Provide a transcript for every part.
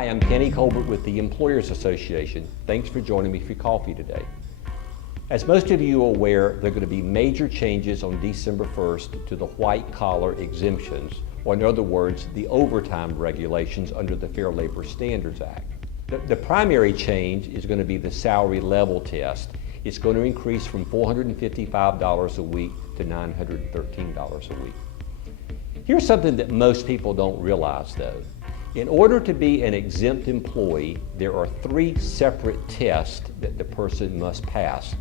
Hi, I'm Kenny Colbert with the Employers Association. Thanks for joining me for coffee today. As most of you are aware, there are going to be major changes on December 1st to the white-collar exemptions, or in other words, the overtime regulations under the Fair Labor Standards Act. The primary change is going to be the salary level test. It's going to increase from $455 a week to $913 a week. Here's something that most people don't realize though. In order to be an exempt employee, there are 3 separate tests that the person must pass.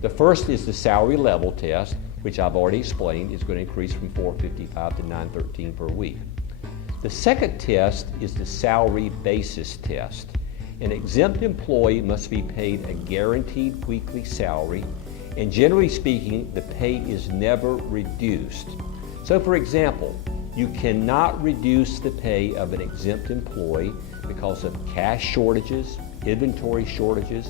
The first is the salary level test, which I've already explained is going to increase from $455 to $913 per week. The second test is the salary basis test. An exempt employee must be paid a guaranteed weekly salary, and generally speaking, the pay is never reduced. So for example, you cannot reduce the pay of an exempt employee because of cash shortages, inventory shortages,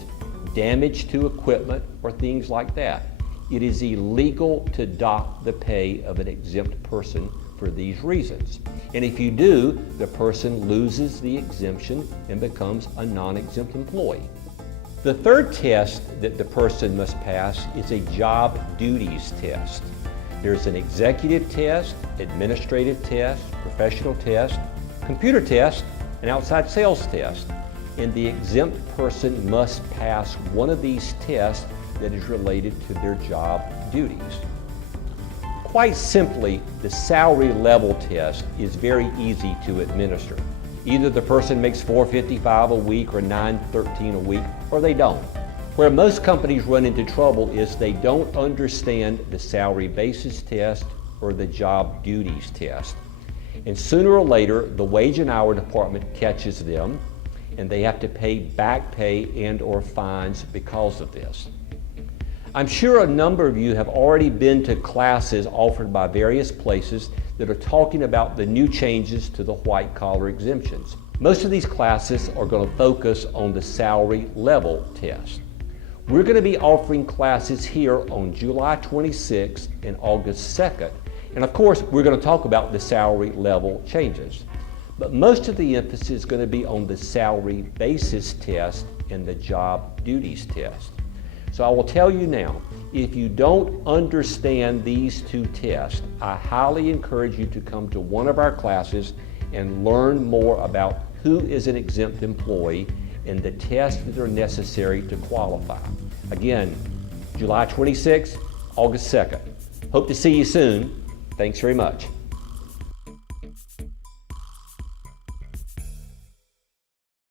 damage to equipment, or things like that. It is illegal to dock the pay of an exempt person for these reasons. And if you do, the person loses the exemption and becomes a non-exempt employee. The third test that the person must pass is a job duties test. There's an executive test, administrative test, professional test, computer test, and outside sales test. And the exempt person must pass one of these tests that is related to their job duties. Quite simply, the salary level test is very easy to administer. Either the person makes $455 a week or $913 a week, or they don't. Where most companies run into trouble is they don't understand the salary basis test or the job duties test. And sooner or later, the wage and hour department catches them, and they have to pay back pay and or fines because of this. I'm sure a number of you have already been to classes offered by various places that are talking about the new changes to the white-collar exemptions. Most of these classes are going to focus on the salary level test. We're going to be offering classes here on July 26th and August 2nd. And of course, we're going to talk about the salary level changes. But most of the emphasis is going to be on the salary basis test and the job duties test. So I will tell you now, if you don't understand these 2 tests, I highly encourage you to come to one of our classes and learn more about who is an exempt employee and the tests that are necessary to qualify. Again, July 26th, August 2nd. Hope to see you soon. Thanks very much.